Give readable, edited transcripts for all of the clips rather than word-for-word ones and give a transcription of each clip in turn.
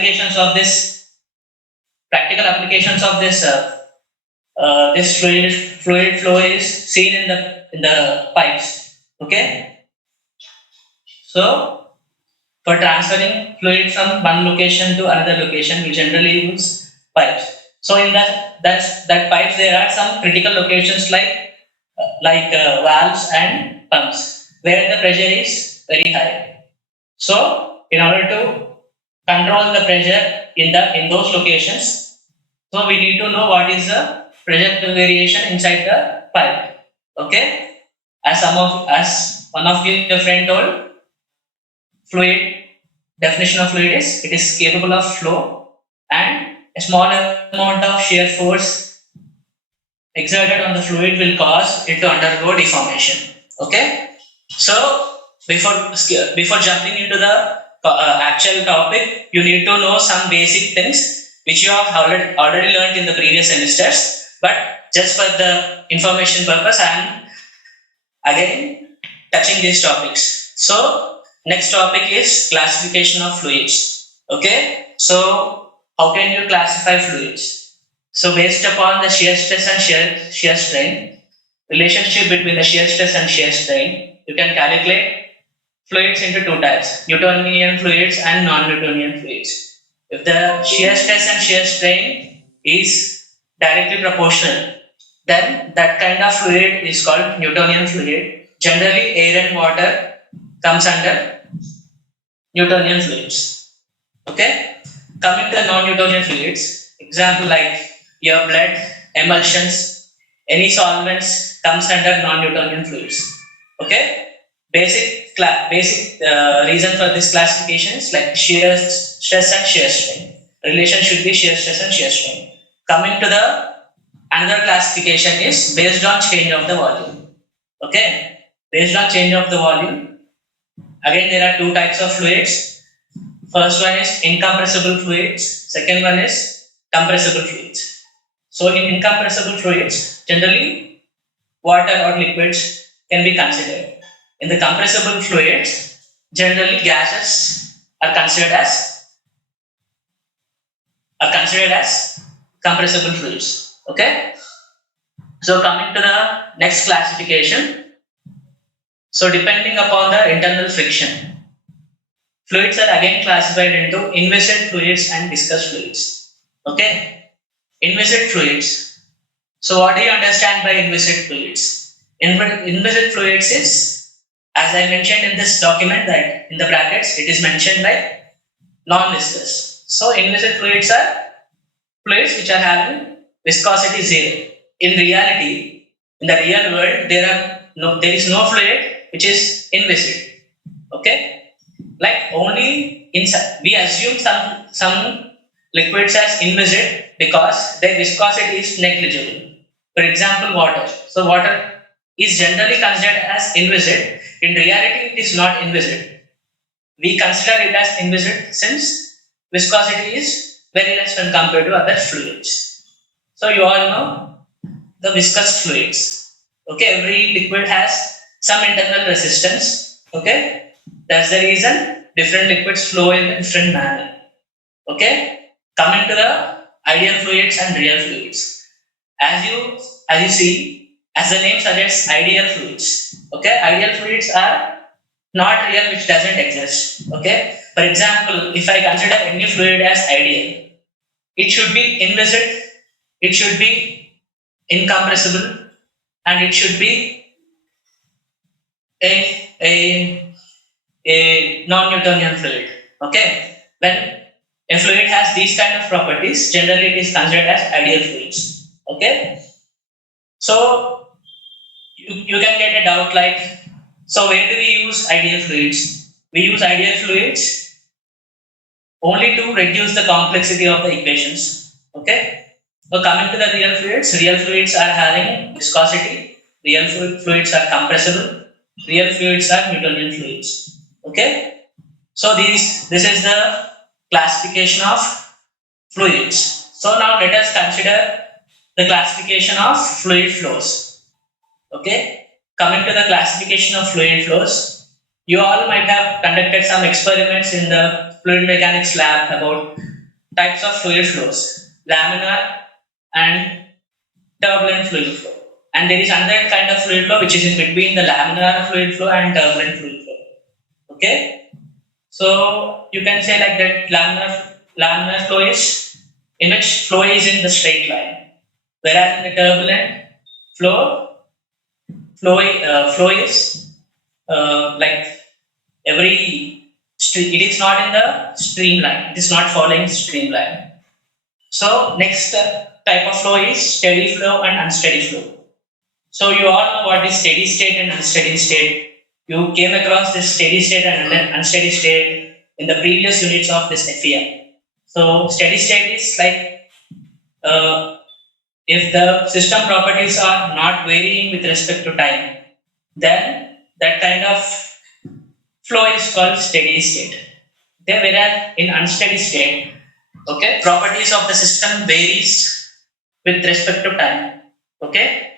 applications of this practical applications of this fluid flow is seen in the pipes. Okay, so for transferring fluid from one location to another location, we generally use pipes. So in that pipes, there are some critical locations like valves and pumps where the pressure is very high. So in order to control the pressure in those locations, so we need to know what is the pressure variation inside the pipe. Okay, as one of your friend told, fluid definition of fluid is it is capable of flow and a small amount of shear force exerted on the fluid will cause it to undergo deformation. Okay, so before jumping into the actual topic, you need to know some basic things which you have already learned in the previous semesters. But just for the information purpose, I am again touching these topics. So next topic is classification of fluids. Okay, so how can you classify fluids? So based upon the shear stress and shear strain, relationship between the shear stress and shear strain, you can calculate fluids into two types: Newtonian fluids and non-Newtonian fluids. If the shear stress and shear strain is directly proportional, then that kind of fluid is called Newtonian fluid. Generally, air and water comes under Newtonian fluids. Okay. Coming to the non-Newtonian fluids, example like your blood, emulsions, any solvents comes under non-Newtonian fluids. Okay. Basic reason for this classification is like shear stress and shear strain. Relation should be shear stress and shear strain. Coming to the another classification is based on change of the volume. Okay, based on change of the volume. Again, there are two types of fluids. First one is incompressible fluids. Second one is compressible fluids. So in incompressible fluids, generally water or liquids can be considered. In the compressible fluids, generally gases are considered as compressible fluids. Okay. So coming to the next classification. So depending upon the internal friction, fluids are again classified into inviscid fluids and viscous fluids. Okay. Inviscid fluids. So what do you understand by inviscid fluids? Inviscid fluids is, as I mentioned in this document, that in the brackets it is mentioned like non-viscous. So inviscid fluids are fluids which are having viscosity zero. In reality, in the real world, there is no fluid which is inviscid. Okay, like only inside we assume some liquids as inviscid because their viscosity is negligible. For example, water. So water is generally considered as inviscid. In reality, it is not inviscid. We consider it as inviscid since viscosity is very less when compared to other fluids. So you all know the viscous fluids. Okay, every liquid has some internal resistance. Okay, that's the reason different liquids flow in a different manner. Okay, coming to the ideal fluids and real fluids. As you see, as the name suggests, ideal fluids. Okay, ideal fluids are not real, which doesn't exist. Okay, for example, if I consider any fluid as ideal, it should be inviscid, it should be incompressible, and it should be a non-Newtonian fluid. Okay, when a fluid has these kind of properties, generally it is considered as ideal fluids. Okay, so you can get a doubt like, so where do we use ideal fluids? We use ideal fluids only to reduce the complexity of the equations. Okay, so coming to the real fluids are having viscosity, real fluids are compressible, real fluids are Newtonian fluids. Okay, so this is the classification of fluids. So now let us consider the classification of fluid flows. Okay, coming to the classification of fluid flows, you all might have conducted some experiments in the fluid mechanics lab about types of fluid flows: laminar and turbulent fluid flow. And there is another kind of fluid flow which is in between the laminar fluid flow and turbulent fluid flow. Okay, so you can say like that laminar flow is in which flow is in the straight line, whereas in the turbulent flow flow is like it is not in the streamline. It is not following streamline. So next type of flow is steady flow and unsteady flow. So you all know what is steady state and unsteady state. You came across this steady state and unsteady state in the previous units of this FEM. So steady state is like if the system properties are not varying with respect to time, then that kind of flow is called steady state. Okay, whereas in unsteady state, okay, properties of the system varies with respect to time. Okay.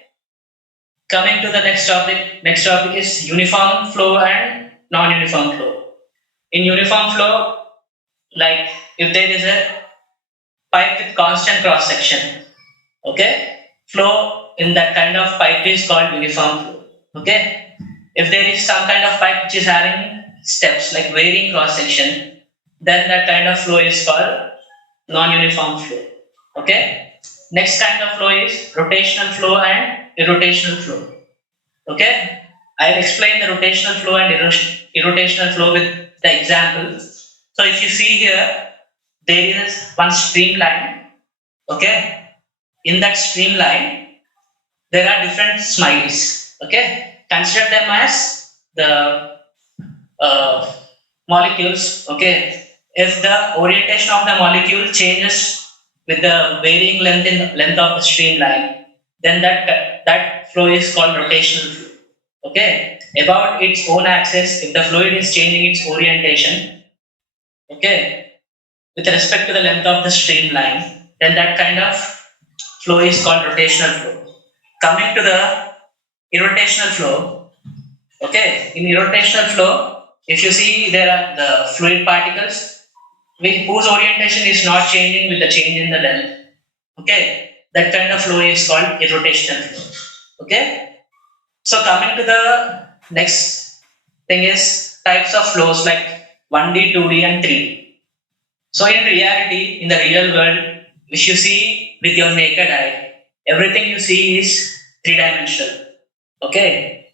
Coming to the next topic. Next topic is uniform flow and non-uniform flow. In uniform flow, like if there is a pipe with constant cross section, okay, flow in that kind of pipe is called uniform flow. Okay. If there is some kind of pipe which is having steps like varying cross section, then that kind of flow is called non-uniform flow. Okay. Next kind of flow is rotational flow and irrotational flow. Okay, I'll explain the rotational flow and irrotational flow with the example. So if you see here, there is one streamline. Okay, in that streamline, there are different smiles. Okay, consider them as the molecules. Okay, if the orientation of the molecule changes with the varying length of the streamline, then that flow is called rotational flow. Okay, about its own axis, if the fluid is changing its orientation, okay, with respect to the length of the streamline, then that kind of flow is called rotational flow. Coming to the irrotational flow, okay, in irrotational flow, if you see there are the fluid particles whose orientation is not changing with the change in the length. Okay, that kind of flow is called irrotational flow. Okay, so coming to the next thing is types of flows like 1D, 2D, and 3D. So in reality, in the real world, if you see with your naked eye, everything you see is three-dimensional. Okay,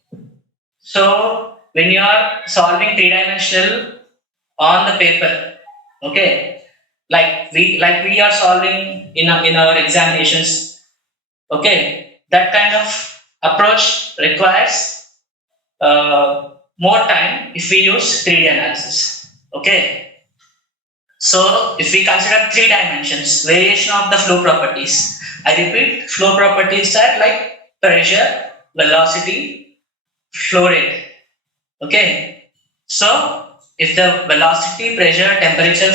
so when you are solving three-dimensional on the paper, okay, like we are solving in our examinations, okay, that kind of approach requires more time if we use 3D analysis. Okay, so if we consider 3 dimensions, variation of the flow properties, I repeat, flow properties are like pressure, velocity, flow rate. Okay, so if the velocity, pressure, temperature,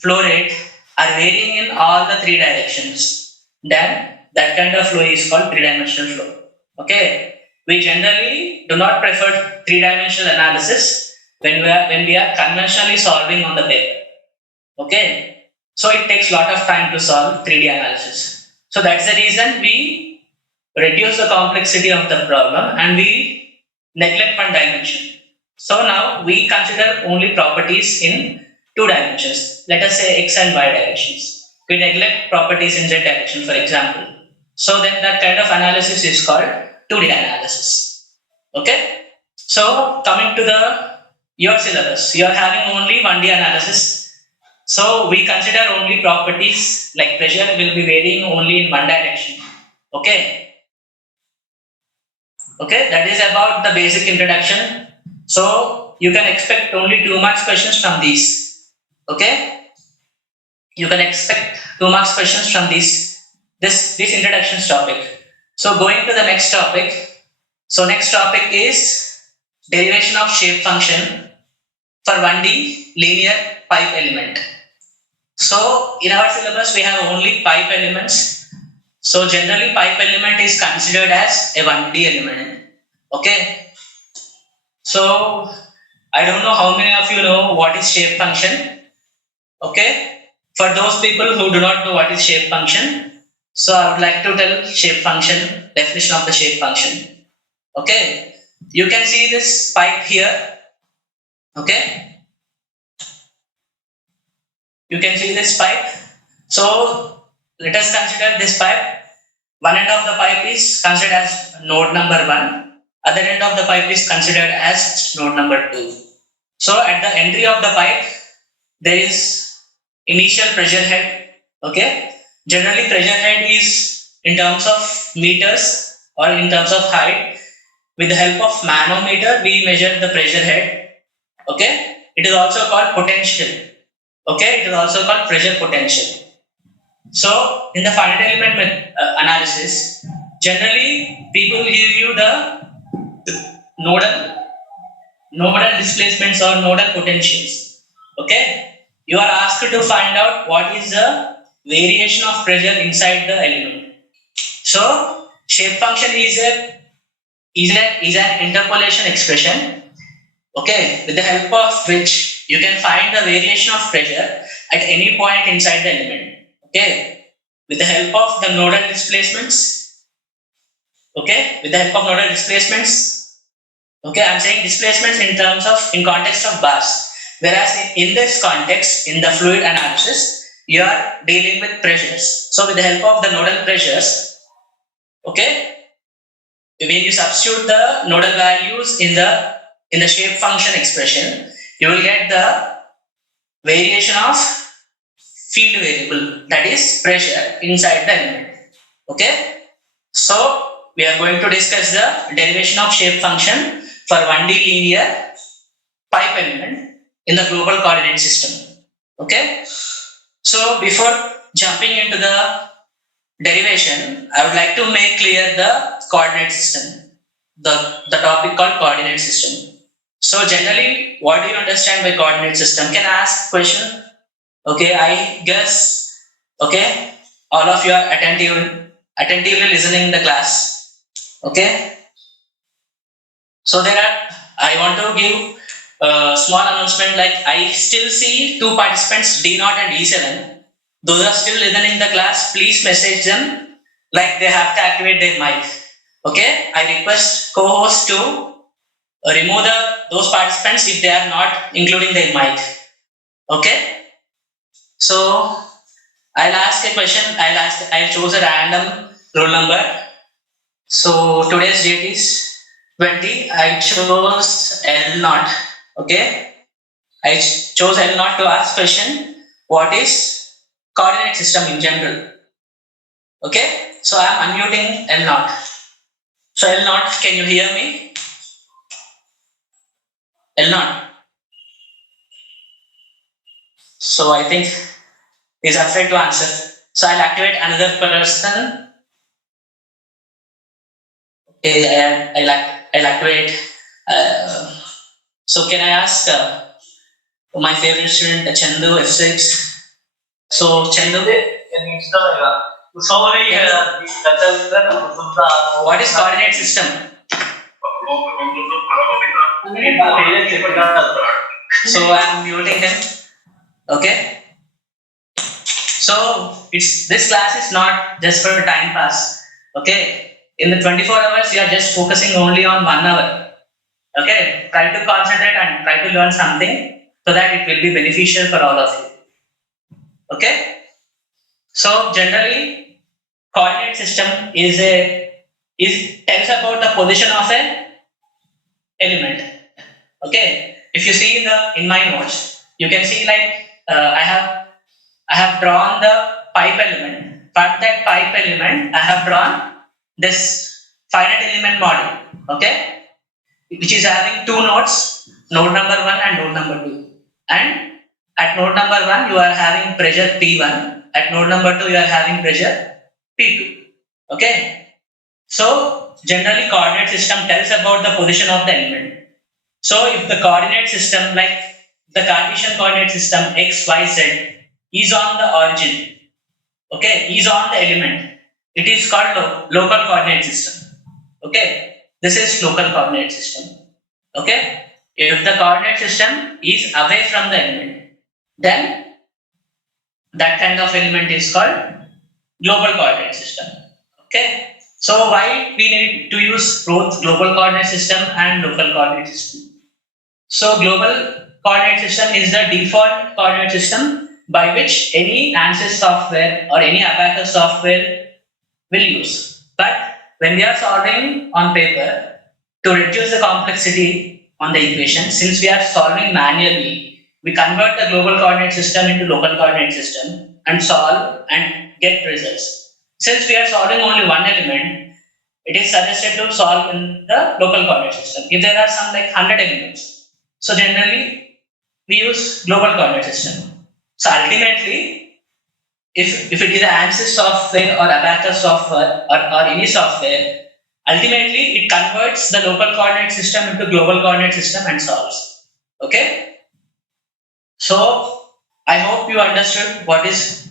flow rate are varying in all the 3 directions, then that kind of flow is called 3-dimensional flow. Okay, we generally do not prefer 3-dimensional analysis when we are conventionally solving on the paper. Okay, so it takes a lot of time to solve 3D analysis. So that's the reason we reduce the complexity of the problem and we neglect one dimension. So now we consider only properties in 2 dimensions. Let us say x and y directions. We neglect properties in z direction, for example. So then that kind of analysis is called 2D analysis. Okay. So coming to your syllabus, you are having only 1D analysis. So we consider only properties like pressure will be varying only in one direction. Okay. Okay, that is about the basic introduction. So you can expect only 2 marks questions from these. Okay, you can expect 2 marks questions from this introduction topic. So going to the next topic. So next topic is derivation of shape function for 1D linear pipe element. So in our syllabus we have only pipe elements. So generally pipe element is considered as a 1D element. Okay. So I don't know how many of you know what is shape function. Okay. For those people who do not know what is shape function, so I would like to tell shape function, definition of the shape function. Okay, you can see this pipe here. Okay, you can see this pipe. So let us consider this pipe. One end of the pipe is considered as node number 1, other end of the pipe is considered as node number 2. So at the entry of the pipe, there is initial pressure head. Okay, generally pressure head is in terms of meters or in terms of height. With the help of manometer, we measure the pressure head. Okay, it is also called potential. Okay, it is also called pressure potential. So in the finite element analysis, generally people give you the nodal displacements or nodal potentials. Okay, you are asked to find out what is the variation of pressure inside the element. So shape function is an interpolation expression. Okay, with the help of which you can find the variation of pressure at any point inside the element. Okay, with the help of the nodal displacements. Okay, with the help of nodal displacements. Okay, I'm saying displacements in context of bars. Whereas in this context, in the fluid analysis, you are dealing with pressures. So with the help of the nodal pressures, okay, when you substitute the nodal values in the shape function expression, you will get the variation of field variable, that is pressure inside the element. Okay, so we are going to discuss the derivation of shape function for 1D linear pipe element in the global coordinate system. Okay, so before jumping into the derivation, I would like to make clear the coordinate system, the topic called coordinate system. So generally, what do you understand by coordinate system? Can I ask question? Okay, I guess, okay, all of you are attentively listening the class. Okay, so I want to give a small announcement, like I still see 2 participants, D0 and E7. Those are still listening the class, please message them like they have to activate their mic. Okay, I request co-host to remove those participants if they are not including their mic. Okay, so I'll ask a question. I'll choose a random roll number. So today's date is 20. I chose L0. Okay, I chose L0 to ask question. What is coordinate system in general? Okay, so I'm unmuting L0. So L0, can you hear me? L0. So I think he's afraid to answer. So I'll activate another person. Okay, I'll activate. So can I ask my favorite student, Chandu F6? So Chandu, what is coordinate system? So I'm muting him. Okay. So this class is not just for time pass. Okay. In the 24 hours, you are just focusing only on 1 hour. Okay. Try to concentrate and try to learn something so that it will be beneficial for all of you. Okay. So generally, coordinate system tells about the position of an element. Okay, if you see in my notes, you can see like I have drawn the pipe element. For that pipe element, I have drawn this finite element model. Okay, which is having 2 nodes, node number 1 and node number 2. And at node number 1, you are having pressure P1. At node number 2, you are having pressure P2. Okay, so generally coordinate system tells about the position of the element. So if the coordinate system, like the Cartesian coordinate system x, y, z is on the origin, okay, is on the element, it is called local coordinate system. Okay, this is local coordinate system. Okay, if the coordinate system is away from the element, then That kind of element is called global coordinate system. Okay. So why we need to use both global coordinate system and local coordinate system? So global coordinate system is the default coordinate system by which any ANSYS software or any Abacus software will use. But when we are solving on paper, to reduce the complexity on the equation, since we are solving manually, we convert the global coordinate system into local coordinate system and solve and get results. Since we are solving only one element, it is suggested to solve in the local coordinate system. If there are some like 100 elements, so generally we use global coordinate system. So ultimately, if it is an ANSYS software or Abacus software or any software, ultimately it converts the local coordinate system into global coordinate system and solves. Okay. So I hope you understood what is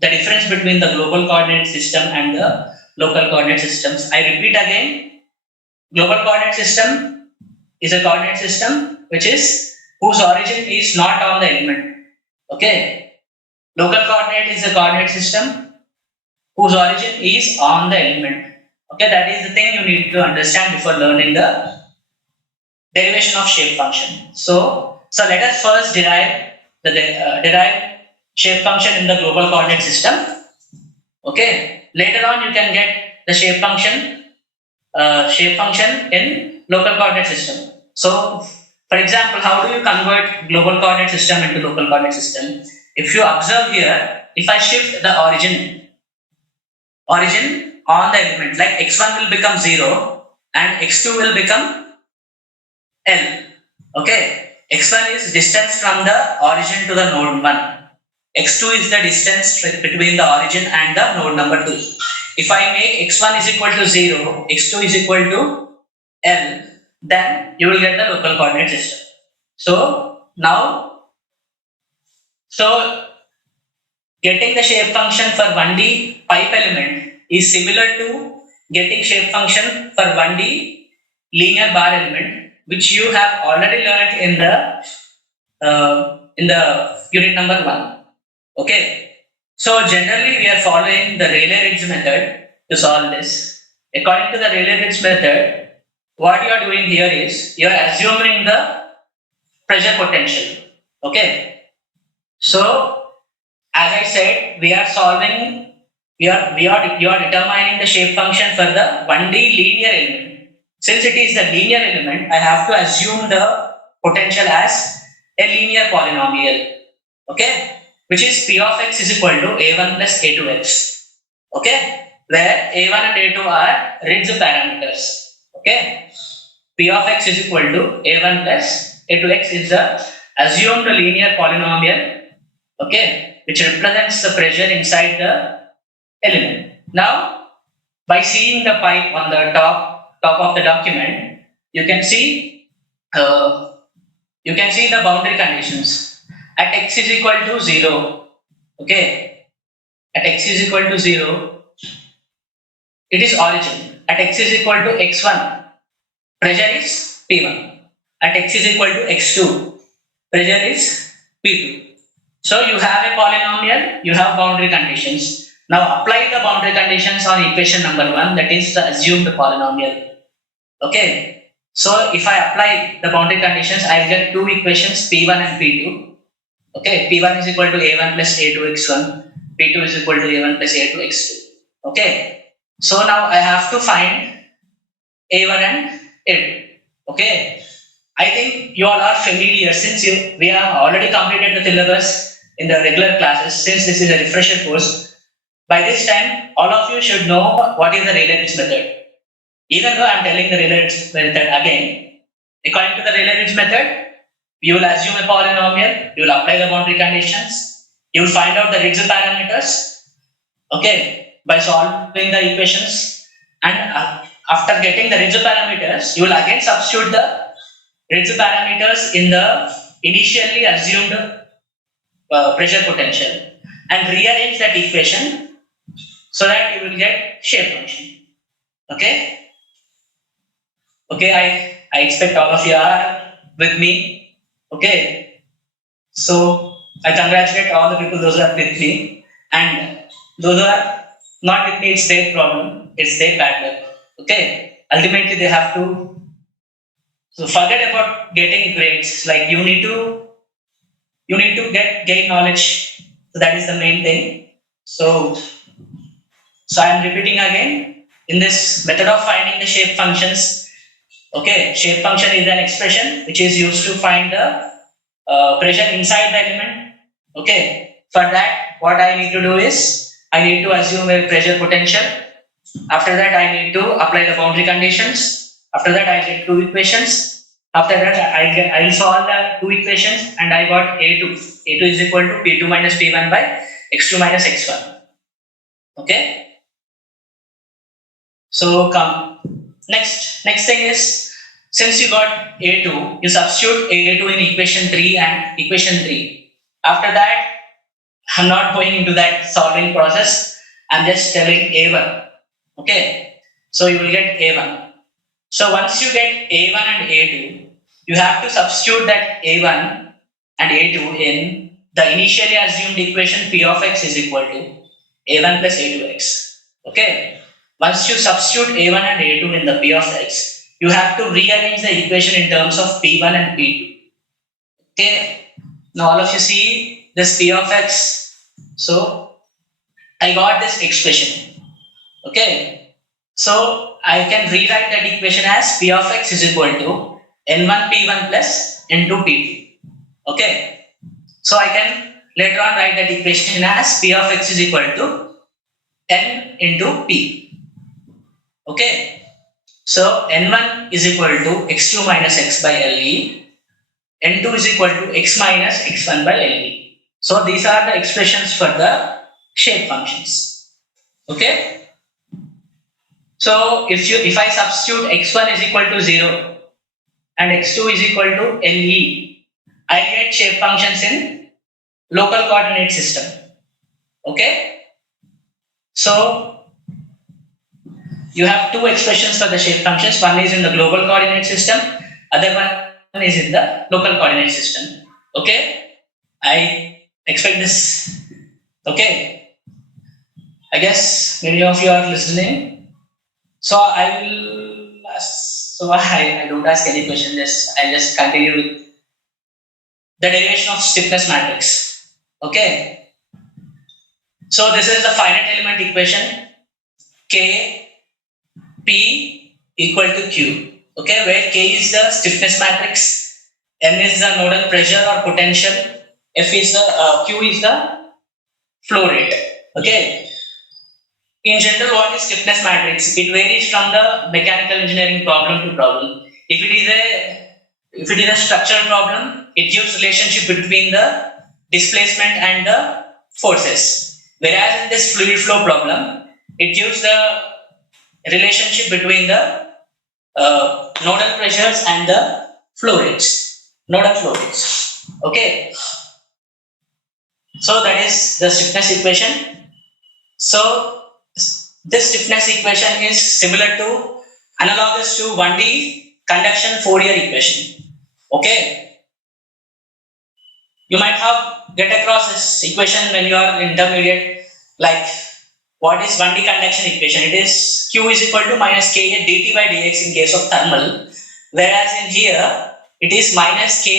the difference between the global coordinate system and the local coordinate systems. I repeat again, global coordinate system is a coordinate system which is whose origin is not on the element. Okay. Local coordinate is a coordinate system whose origin is on the element. Okay, that is the thing you need to understand before learning the derivation of shape function. So let us first derive shape function in the global coordinate system. Okay, later on you can get the shape function in local coordinate system. So, for example, how do you convert global coordinate system into local coordinate system? If you observe here, if I shift the origin on the element, like x1 will become 0 and x2 will become L. Okay, x1 is distance from the origin to the node 1. x2 is the distance between the origin and the node number 2. If I make x1 is equal to 0, x2 is equal to L, then you will get the local coordinate system. So getting the shape function for 1D pipe element is similar to getting shape function for 1D linear bar element, which you have already learned in the unit number 1. Okay. So generally we are following the Rayleigh-Ridge method to solve this. According to the Rayleigh-Ridge method, what you are doing here is you are assuming the pressure potential. Okay. So as I said, you are determining the shape function for the 1D linear element. Since it is the linear element, I have to assume the potential as a linear polynomial. Okay, which is P of x is equal to A1 plus A2x. Okay, where A1 and A2 are Ridge parameters. Okay, P of x is equal to A1 plus A2x is the assumed linear polynomial. Okay, which represents the pressure inside the element. Now, by seeing the pipe on the top of the document, you can see the boundary conditions. At x is equal to 0, okay, at x is equal to 0, it is origin. At x is equal to x1, pressure is P1. At x is equal to x2, pressure is P2. So you have a polynomial, you have boundary conditions. Now apply the boundary conditions on equation number 1, that is the assumed polynomial. Okay. So if I apply the boundary conditions, I get two equations P1 and P2. Okay. P1 is equal to A1 plus A2x1. P2 is equal to A1 plus A2x2. Okay. So now I have to find A1 and A2. Okay. I think you all are familiar since we have already completed the syllabus in the regular classes. Since this is a refresher course, by this time all of you should know what is the Rayleigh-Ridge method. Even though I am telling the Rayleigh-Ridge method again, according to the Rayleigh-Ridge method, you will assume a polynomial, you will apply the boundary conditions, you will find out the Ridge parameters, okay, by solving the equations, and after getting the Ridge parameters, you will again substitute the Ridge parameters in the initially assumed pressure potential and rearrange that equation so that you will get shape function. Okay. Okay, I expect all of you are with me. Okay. So I congratulate all the people those who are with me, and those who are not with me, it's their problem, it's their bad luck. Okay, ultimately they have to. So forget about getting grades. Like you need to gain knowledge. So that is the main thing. So I am repeating again. In this method of finding the shape functions, okay, shape function is an expression which is used to find the pressure inside the element. Okay, for that, what I need to do is I need to assume a pressure potential. After that, I need to apply the boundary conditions. After that, I get two equations. After that, I'll solve the two equations, and I got A2. A2 is equal to P2 minus P1 by X2 minus X1. Okay. So come next thing is, since you got A2, you substitute A2 in equation 3 and equation 3. After that, I'm not going into that solving process. I'm just telling A1. Okay. So you will get A1. So once you get A1 and A2, you have to substitute that A1 and A2 in the initially assumed equation P of x is equal to A1 plus A2x. Okay. Once you substitute A1 and A2 in the P of x, you have to rearrange the equation in terms of P1 and P2. Okay. Now all of you see this P of x. So I got this expression. Okay. So I can rewrite that equation as P of x is equal to N1 P1 plus N2 P2. Okay. So I can later on write that equation as P of x is equal to N into P. Okay. So N1 is equal to X2 minus X by LE. N2 is equal to X minus X1 by LE. So these are the expressions for the shape functions. Okay. So if I substitute X1 is equal to 0 and X2 is equal to LE, I get shape functions in local coordinate system. Okay. So you have two expressions for the shape functions. One is in the global coordinate system, other one is in the local coordinate system. Okay. I expect this. Okay. I guess many of you are listening. So I will ask, so I don't ask any question, I'll just continue with the derivation of stiffness matrix. Okay. So this is the finite element equation K P equal to Q. Okay, where K is the stiffness matrix, M is the nodal pressure or potential, F is the Q is the flow rate. Okay. In general, what is stiffness matrix? It varies from the mechanical engineering problem to problem. If it is a structural problem, it gives relationship between the displacement and the forces. Whereas in this fluid flow problem, it gives the relationship between the nodal pressures and the flow rates, nodal flow rates. Okay. So that is the stiffness equation. So this stiffness equation is similar to, analogous to 1D conduction Fourier equation. Okay. You might have get across this equation when you are intermediate, like what is 1D conduction equation? It is Q is equal to minus Ka dt by dx in case of thermal, whereas in here it is minus Ka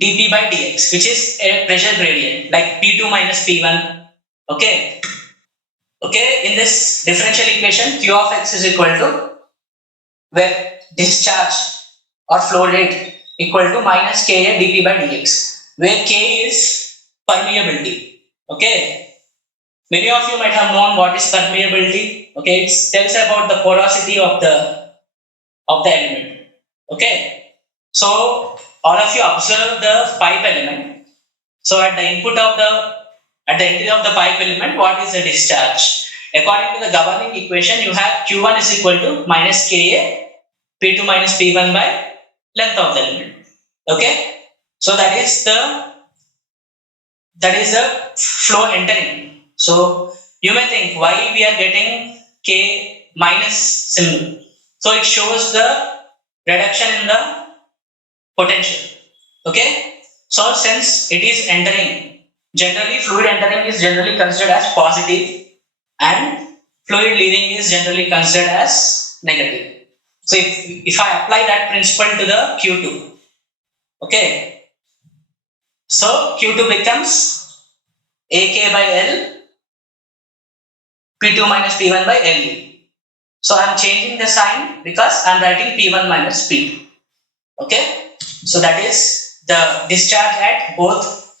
dp by dx, which is a pressure gradient, like P2 minus P1. Okay. Okay. In this differential equation, Q of x is equal to, where discharge or flow rate equal to minus Ka dp by dx, where K is permeability. Okay. Many of you might have known what is permeability. Okay, it tells about the porosity of the element. Okay. So all of you observe the pipe element. So at the entry of the pipe element, what is the discharge? According to the governing equation, you have Q1 is equal to minus Ka P2 minus P1 by length of the element. Okay. So that is the flow entering. So you may think why we are getting K minus symbol. So it shows the reduction in the potential. Okay, so since it is entering, generally fluid entering is generally considered as positive and fluid leaving is generally considered as negative. So if I apply that principle to the Q2, okay, so Q2 becomes AK by L, P2 minus P1 by LE. So I'm changing the sign because I'm writing P1 minus P2. Okay, so that is the discharge at both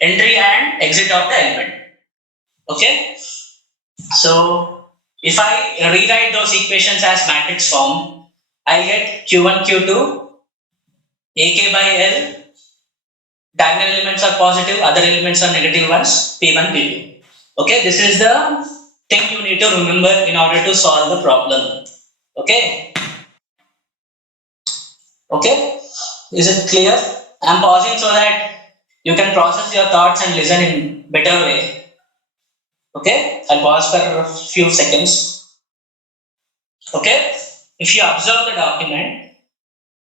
entry and exit of the element. Okay, so if I rewrite those equations as matrix form, I get Q1, Q2, AK by L, diagonal elements are positive, other elements are negative ones, P1, P2. Okay, this is the thing you need to remember in order to solve the problem. Okay, okay, is it clear? I'm pausing so that you can process your thoughts and listen in better way. Okay, I'll pause for a few seconds. Okay, if you observe the document,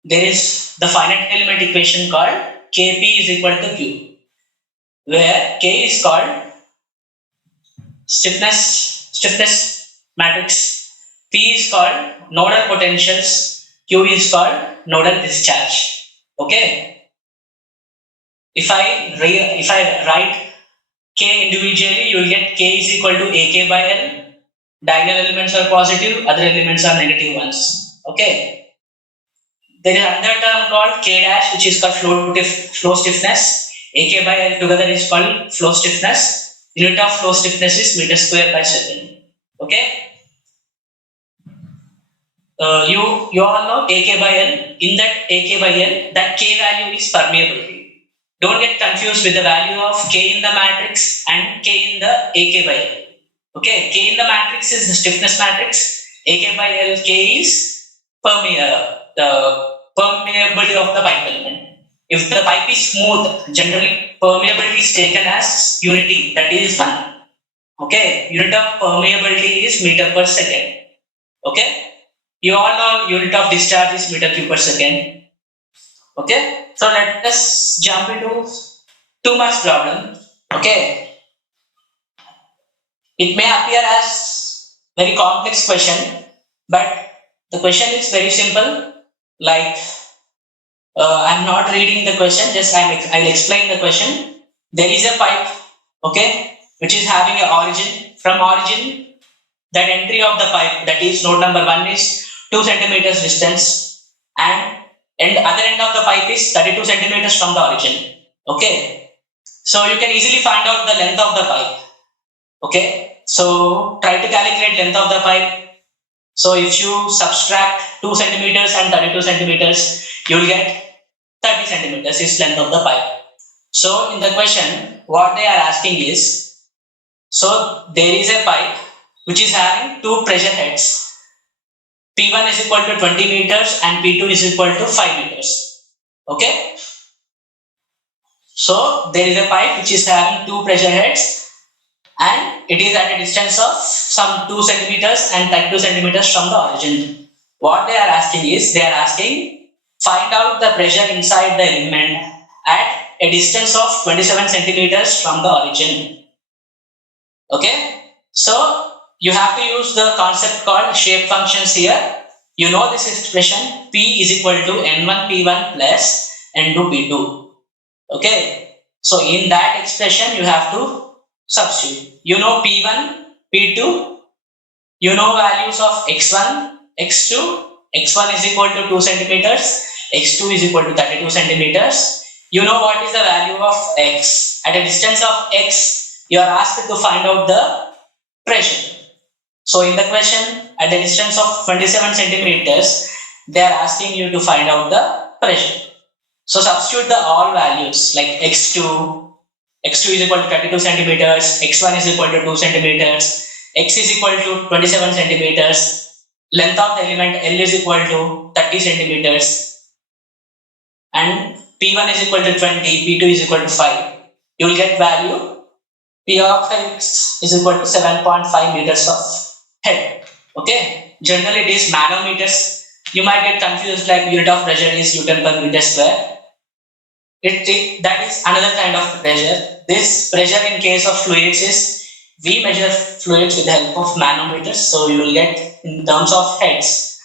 there is the finite element equation called Kp is equal to Q, where K is called stiffness matrix, P is called nodal potentials, Q is called nodal discharge. Okay, if I write K individually, you will get K is equal to AK by L. Diagonal elements are positive, other elements are negative ones. Okay. There is another term called K dash, which is called flow stiffness. AK by L together is called flow stiffness. Unit of flow stiffness is meter square by second. Okay. You all know AK by L. In that AK by L, that K value is permeability. Don't get confused with the value of K in the matrix and K in the AK by L. Okay, K in the matrix is the stiffness matrix. AK by L, K is the permeability of the pipe element. If the pipe is smooth, generally permeability is taken as unity, that is 1. Okay, unit of permeability is meter per second. Okay, you all know unit of discharge is meter cube per second. Okay, so let us jump into 2 marks problem. Okay, it may appear as very complex question, but the question is very simple. Like I'm not reading the question, just I'll explain the question. There is a pipe, okay, which is having an origin. From origin, that entry of the pipe, that is node number 1 is 2 centimeters distance, and other end of the pipe is 32 centimeters from the origin. Okay, so you can easily find out the length of the pipe. Okay, so try to calculate length of the pipe. So if you subtract 2 centimeters and 32 centimeters, you will get 30 centimeters is length of the pipe. So in the question, what they are asking is, so there is a pipe which is having 2 pressure heads. P1 is equal to 20 meters and P2 is equal to 5 meters. Okay. So there is a pipe which is having 2 pressure heads and it is at a distance of some 2 centimeters and 32 centimeters from the origin. What they are asking is, they are asking, find out the pressure inside the element at a distance of 27 centimeters from the origin. Okay, so you have to use the concept called shape functions here. You know this expression, P is equal to N1 P1 plus N2 P2. Okay, so in that expression you have to substitute. You know P1, P2, you know values of x1, x2. x1 is equal to 2 centimeters, x2 is equal to 32 centimeters. You know what is the value of x. At a distance of x, you are asked to find out the pressure. So in the question, at a distance of 27 centimeters, they are asking you to find out the pressure. So substitute the all values like x2 is equal to 32 centimeters, x1 is equal to 2 centimeters, x is equal to 27 centimeters, length of the element L is equal to 30 centimeters, and P1 is equal to 20, P2 is equal to 5. You will get value P of x is equal to 7.5 meters of head. Okay, generally it is manometers. You might get confused, like unit of pressure is Newton per meter square. that is another kind of pressure. This pressure in case of fluids is, we measure fluids with the help of manometers. So you will get in terms of heads,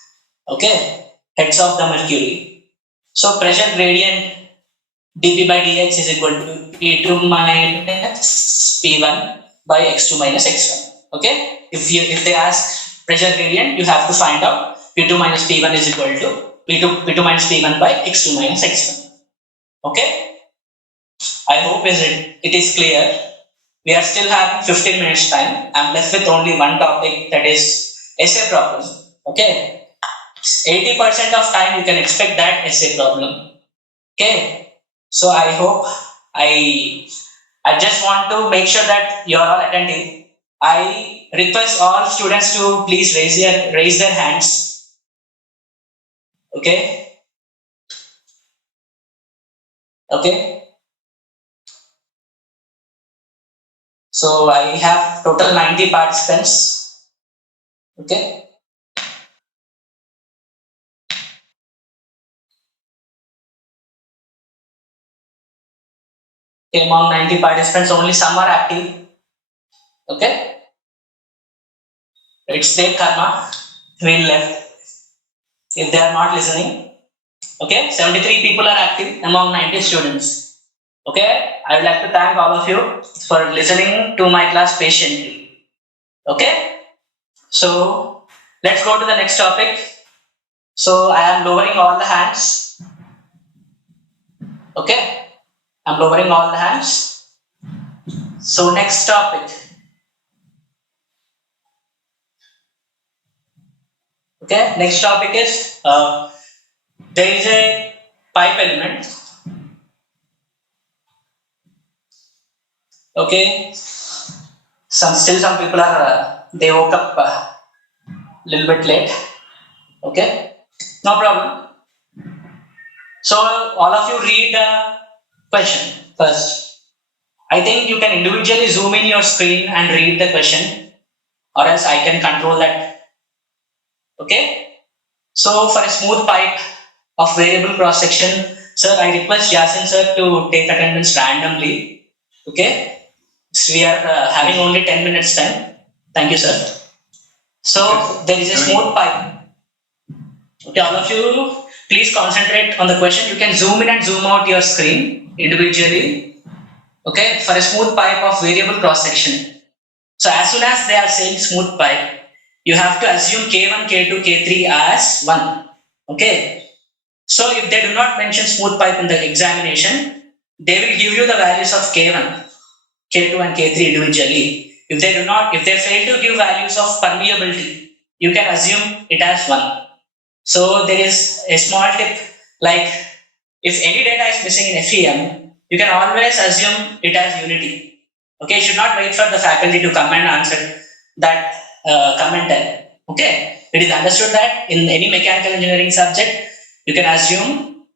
okay, heads of the mercury. So pressure gradient dP by dx is equal to P2 minus P1 by x2 minus x1. Okay, if they ask pressure gradient, you have to find out P2 minus P1 is equal to P2 minus P1 by x2 minus x1. Okay, I hope it is clear. We are still having 15 minutes time. I'm left with only one topic, that is essay problem. Okay, 80% of time you can expect that essay problem. Okay, so I hope I just want to make sure that you are all attentive. I request all students to please raise their hands. Okay. Okay. So I have total 90 participants. Okay. Among 90 participants, only some are active. Okay. It's their karma. We'll left if they are not listening. Okay. 73 people are active among 90 students. Okay. I would like to thank all of you for listening to my class patiently. Okay. So let's go to the next topic. So I am lowering all the hands. Okay. I'm lowering all the hands. So next topic. Okay. Next topic is there is a pipe element. Okay. Some people are they woke up a little bit late. Okay. No problem. So all of you read the question first. I think you can individually zoom in your screen and read the question, or else I can control that. Okay. So for a smooth pipe of variable cross section, sir, I request Yasin sir to take attendance randomly. Okay. So we are having only 10 minutes time. Thank you, sir. So there is a smooth pipe. Okay, all of you, please concentrate on the question. You can zoom in and zoom out your screen individually. Okay, for a smooth pipe of variable cross section. So as soon as they are saying smooth pipe, you have to assume K1, K2, K3 as 1. Okay. So if they do not mention smooth pipe in the examination, they will give you the values of K1, K2 and K3 individually. If they fail to give values of permeability, you can assume it as 1. So there is a small tip, like if any data is missing in FEM, you can always assume it as unity. Okay, you should not wait for the faculty to come and answer that comment there. Okay, it is understood that in any mechanical engineering subject, you can assume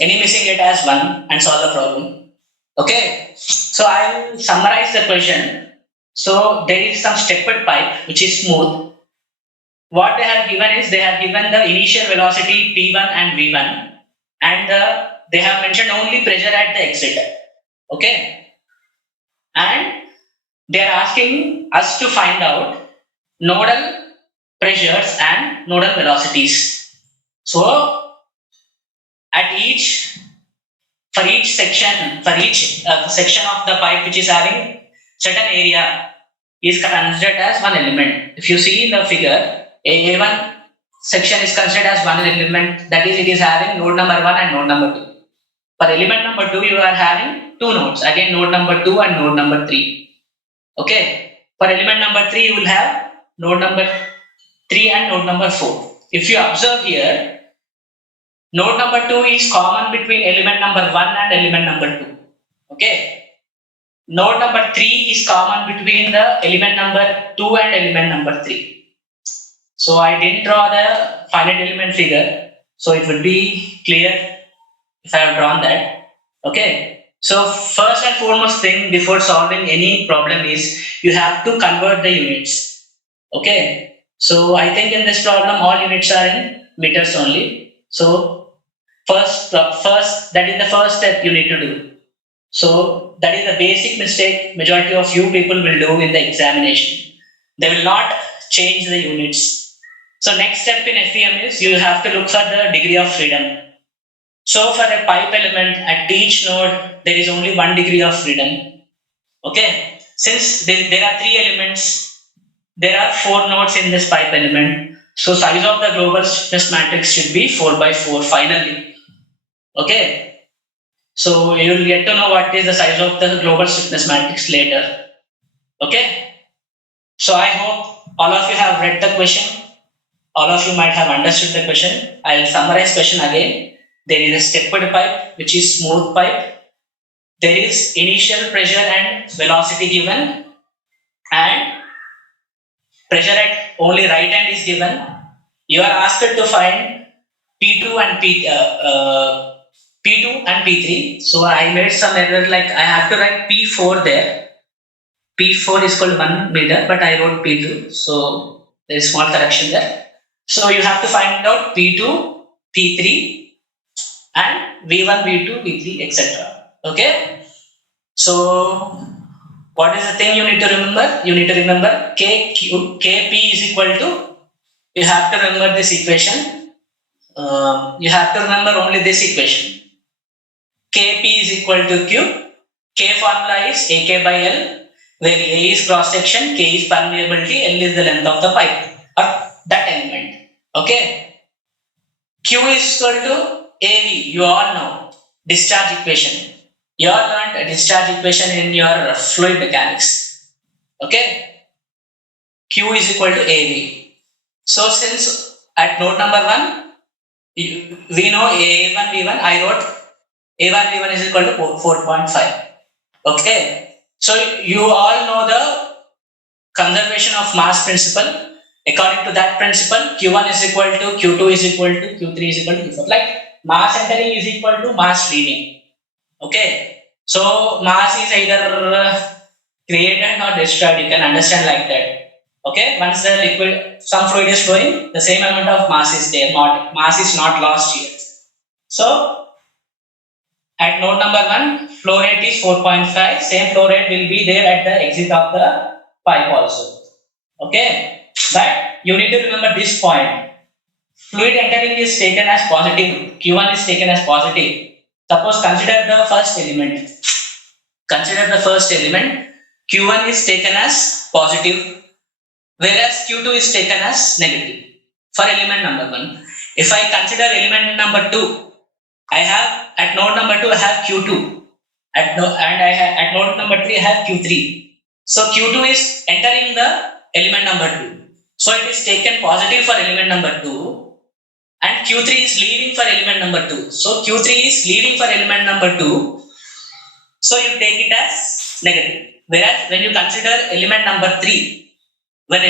any missing data as 1 and solve the problem. Okay, so I will summarize the question. So there is some stepped pipe which is smooth. What they have given is they have given the initial velocity P1 and V1, and they have mentioned only pressure at the exit. Okay, and they are asking us to find out nodal pressures and nodal velocities. So at for each section of the pipe which is having certain area is considered as one element. If you see in the figure, A1 section is considered as one element, that is, it is having node number 1 and node number 2. For element number 2, you are having two nodes, again node number 2 and node number 3. Okay. For element number 3, you will have node number 3 and node number 4. If you observe here, node number 2 is common between element number 1 and element number 2. Okay. Node number 3 is common between the element number 2 and element number 3. So I didn't draw the finite element figure, so it would be clear if I have drawn that. Okay. So first and foremost thing before solving any problem is you have to convert the units. Okay. So I think in this problem all units are in meters only. So First, that is the first step you need to do. So that is the basic mistake majority of you people will do in the examination. They will not change the units. So next step in FEM is you have to look for the degree of freedom. So for a pipe element at each node, there is only 1 degree of freedom. Okay. Since there are 3 elements, there are 4 nodes in this pipe element. So size of the global stiffness matrix should be 4 by 4 finally. Okay. So you will get to know what is the size of the global stiffness matrix later. Okay. So I hope all of you have read the question. All of you might have understood the question. I will summarize question again. There is a stepped pipe, which is smooth pipe. There is initial pressure and velocity given, and pressure at only right hand is given. You are asked to find P2 and P2 and P3. So I made some error, like I have to write P4 there. P4 is called 1 meter, but I wrote P2. So there is small correction there. So you have to find out P2, P3, and V1, V2, V3, etc. Okay. So what is the thing you need to remember? You need to remember Kp is equal to, you have to remember this equation. You have to remember only this equation. Kp is equal to Q. K formula is AK by L, where A is cross section, K is permeability, L is the length of the pipe or that element. Okay. Q is equal to AV, you all know, discharge equation. You all learned a discharge equation in your fluid mechanics. Okay. Q is equal to AV. So since at node number 1, we know A1, V1, I wrote A1, V1 is equal to 4.5. Okay. So you all know the conservation of mass principle. According to that principle, Q1 is equal to Q2 is equal to Q3 is equal to Q4. Like mass entering is equal to mass leaving. Okay. So mass is either created or destroyed. You can understand like that. Okay. Once the liquid, some fluid is flowing, the same amount of mass is there. Mass is not lost here. So at node number 1, flow rate is 4.5. Same flow rate will be there at the exit of the pipe also. Okay. But you need to remember this point. Fluid entering is taken as positive. Q1 is taken as positive. Suppose consider the first element. Consider the first element. Q1 is taken as positive, whereas Q2 is taken as negative for element number 1. If I consider element number 2, I have at node number 2 I have Q2, at node number 3 I have Q3. So Q2 is entering the element number 2. So it is taken positive for element number 2, and Q3 is leaving for element number 2. So Q3 is leaving for element number 2. So you take it as negative. Whereas when you consider element number 3, when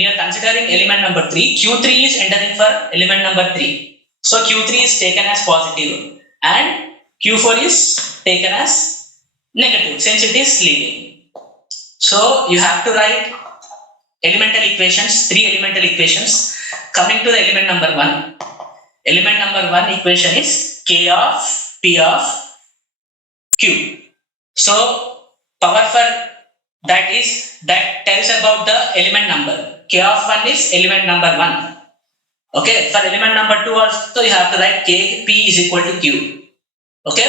you are considering element number 3, Q3 is entering for element number 3. So Q3 is taken as positive and Q4 is taken as negative since it is leaving. So you have to write elemental equations, 3 elemental equations. Coming to the element number 1. Element number 1 equation is K of P of Q. So power for that tells about the element number. K of 1 is element number 1. Okay, for element number 2 also you have to write K P is equal to Q. Okay,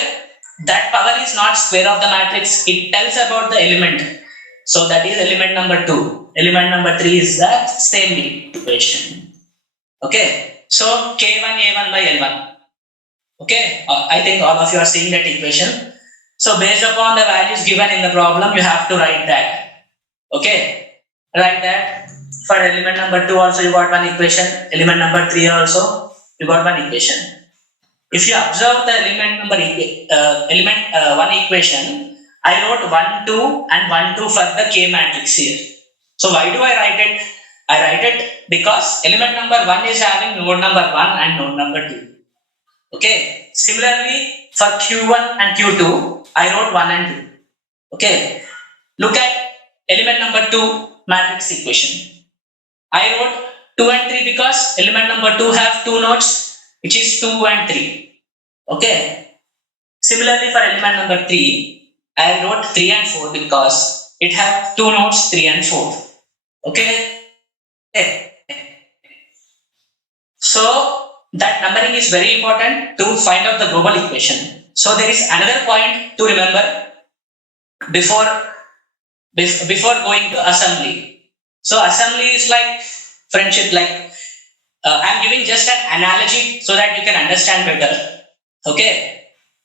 that power is not square of the matrix, it tells about the element. So that is element number 2. Element number 3 is the same equation. Okay, so K1 A1 by L1. Okay, I think all of you are seeing that equation. So based upon the values given in the problem, you have to write that. Okay, write that. For element number 2 also you got one equation. Element number 3 also you got one equation. If you observe the element number 1 equation, I wrote 1, 2 and 1, 2 for the K matrix here. So why do I write it? I write it because element number 1 is having node number 1 and node number 2. Okay. Similarly, for Q1 and Q2, I wrote 1 and 2. Okay. Look at element number 2 matrix equation. I wrote 2 and 3 because element number 2 have 2 nodes, which is 2 and 3. Okay. Similarly, for element number 3, I wrote 3 and 4 because it have two nodes 3 and 4. Okay. So that numbering is very important to find out the global equation. So there is another point to remember before before going to assembly. So assembly is like friendship, like I'm giving just an analogy so that you can understand better. Okay.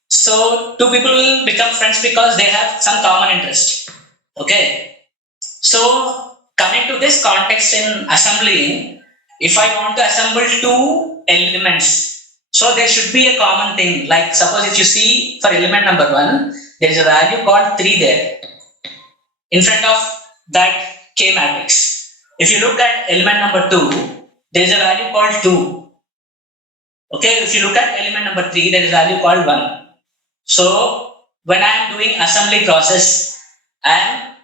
So two people will become friends because they have some common interest. Okay. So coming to this context in assembling, if I want to assemble two elements, so there should be a common thing. Like suppose if you see for element number 1, there is a value called 3 there in front of that K matrix. If you look at element number 2, there is a value called 2. Okay, if you look at element number 3, there is a value called 1. So when I am doing assembly process, I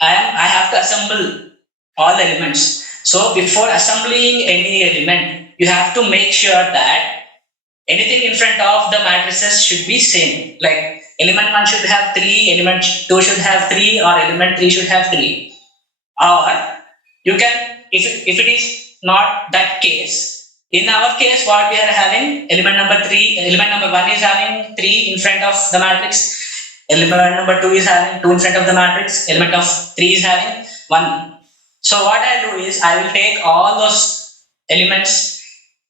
have to assemble all the elements. So before assembling any element, you have to make sure that anything in front of the matrices should be same. Like element 1 should have 3, element 2 should have 3, or element 3 should have 3. Or you can, if it is not that case, in our case, what we are having, element number 1 is having 3 in front of the matrix, element number 2 is having 2 in front of the matrix, element of 3 is having 1. So what I do is I will take all those elements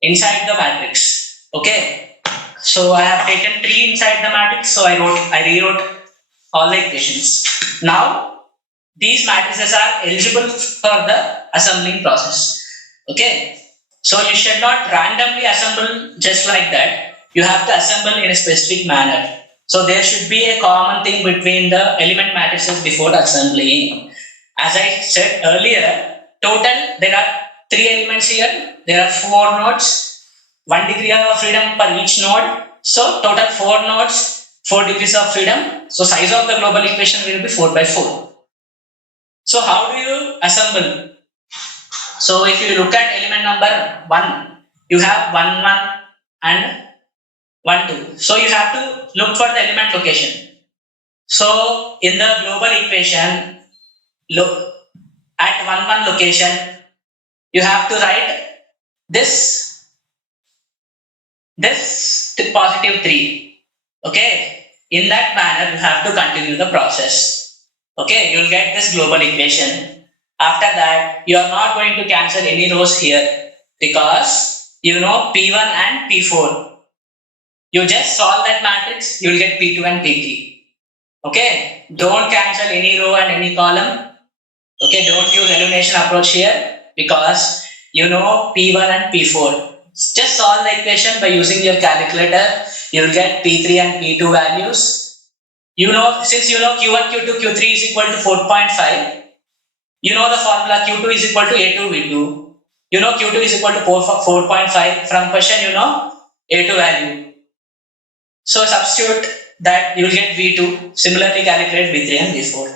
inside the matrix. Okay. So I have taken 3 inside the matrix. So I rewrote all the equations. Now these matrices are eligible for the assembling process. Okay. So you should not randomly assemble just like that. You have to assemble in a specific manner. So there should be a common thing between the element matrices before assembling. As I said earlier, total there are 3 elements here. There are 4 nodes, 1 degree of freedom per each node. So total 4 nodes, 4 degrees of freedom. So size of the global equation will be 4 by 4. So how do you assemble? So if you look at element number 1, you have 1, 1 and 1, 2. So you have to look for the element location. So in the global equation, look at 1, 1 location, you have to write this positive 3. Okay. In that manner, you have to continue the process. Okay. You will get this global equation. After that, you are not going to cancel any rows here because you know P1 and P4. You just solve that matrix, you will get P2 and P3. Okay. Don't cancel any row and any column. Okay. Don't use elimination approach here because you know P1 and P4. Just solve the equation by using your calculator. You will get P3 and P2 values. You know, since you know Q1, Q2, Q3 is equal to 4.5, you know the formula Q2 is equal to A2 V2. You know Q2 is equal to 4.5. From question, you know A2 value. So substitute that, you will get V2. Similarly, calculate V3 and V4.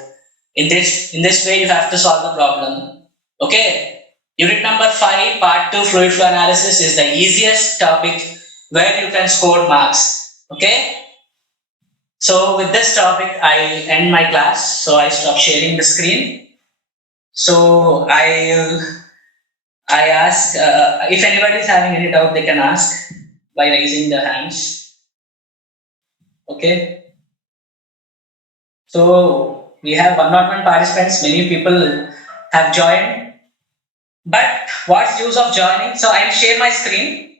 In this way, you have to solve the problem. Okay. Unit number 5, part 2, fluid flow analysis is the easiest topic where you can score marks. Okay. So with this topic, I end my class. So I stop sharing the screen. So I ask if anybody is having any doubt, they can ask by raising their hands. Okay. So we have 101 participants. Many people have joined. But what's use of joining? So I'll share my screen.